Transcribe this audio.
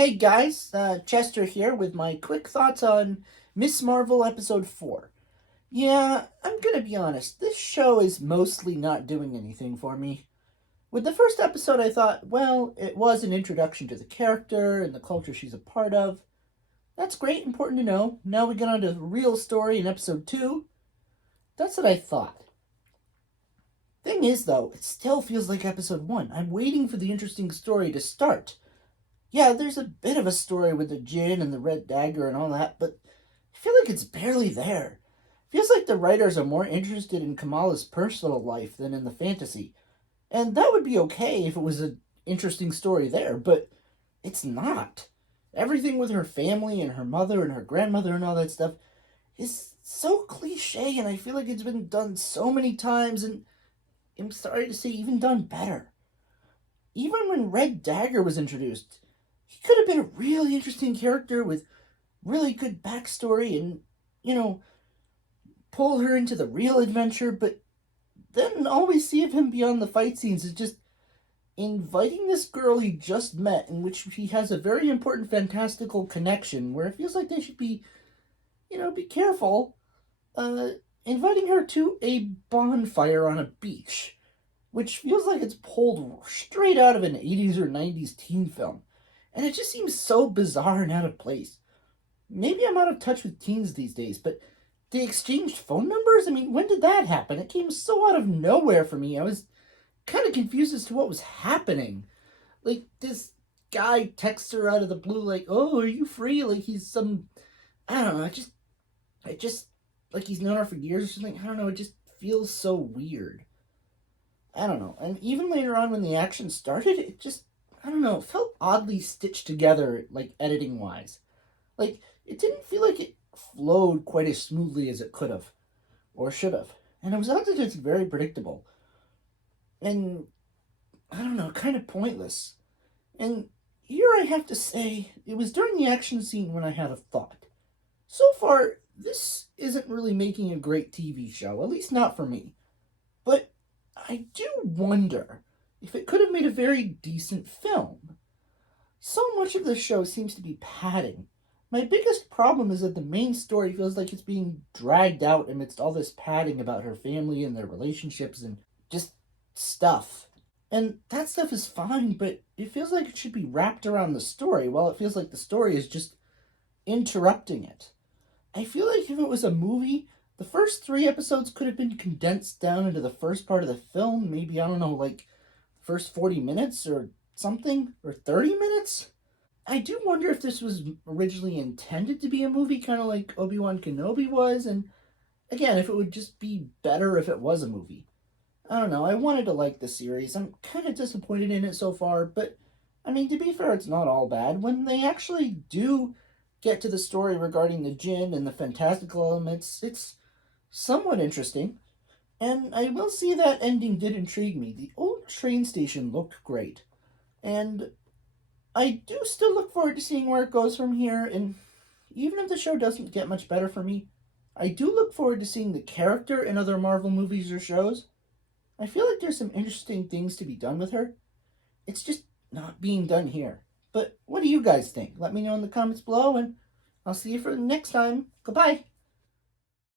Hey guys, Chester here with my quick thoughts on Miss Marvel Episode 4. Yeah, I'm gonna be honest, this show is mostly not doing anything for me. With the first episode, I thought, well, it was an introduction to the character and the culture she's a part of. That's great, important to know. Now we get on to the real story in Episode 2. That's what I thought. Thing is, though, it still feels like Episode 1. I'm waiting for the interesting story to start. Yeah, there's a bit of a story with the gin and the red dagger and all that, but I feel like it's barely there. Feels like the writers are more interested in Kamala's personal life than in the fantasy. And that would be okay if it was an interesting story there, but it's not. Everything with her family and her mother and her grandmother and all that stuff is so cliche, and I feel like it's been done so many times, and I'm sorry to say, even done better. Even when Red Dagger was introduced, he could have been a really interesting character with really good backstory and, you know, pull her into the real adventure, but then all we see of him beyond the fight scenes is just inviting this girl he just met, in which he has a very important fantastical connection, where it feels like they should be, be careful, uh, inviting her to a bonfire on a beach, which feels like it's pulled straight out of an 80s or 90s teen film. And it just seems so bizarre and out of place. Maybe I'm out of touch with teens these days, but they exchanged phone numbers? I mean, when did that happen? It came so out of nowhere for me. I was kind of confused as to what was happening. Like, this guy texts her out of the blue, like, oh, are you free? Like, he's some, I don't know, like he's known her for years or something. I don't know, it just feels so weird. I don't know. And even later on when the action started, it just, I don't know, it felt oddly stitched together, like, editing wise. Like, it didn't feel like it flowed quite as smoothly as it could have, or should have. And it was also just very predictable. And, I don't know, kind of pointless. And here I have to say, it was during the action scene when I had a thought. So far, this isn't really making a great TV show, at least not for me. But I do wonder if it could have made a very decent film. So much of the show seems to be padding. My biggest problem is that the main story feels like it's being dragged out amidst all this padding about her family and their relationships and just stuff. And that stuff is fine, but it feels like it should be wrapped around the story, while it feels like the story is just interrupting it. I feel like if it was a movie, the first 3 episodes could have been condensed down into the first part of the film, maybe, I don't know, like first 40 minutes or something, or 30 minutes? I do wonder if this was originally intended to be a movie, kind of like Obi-Wan Kenobi was, and again, if it would just be better if it was a movie. I don't know, I wanted to like the series. I'm kind of disappointed in it so far, but I mean, to be fair, it's not all bad. When they actually do get to the story regarding the Jinn and the fantastical elements, it's somewhat interesting. And I will say that ending did intrigue me. The old train station looked great. And I do still look forward to seeing where it goes from here, and even if the show doesn't get much better for me, I do look forward to seeing the character in other Marvel movies or shows. I feel like there's some interesting things to be done with her. It's just not being done here. But what do you guys think? Let me know in the comments below, and I'll see you for the next time. Goodbye.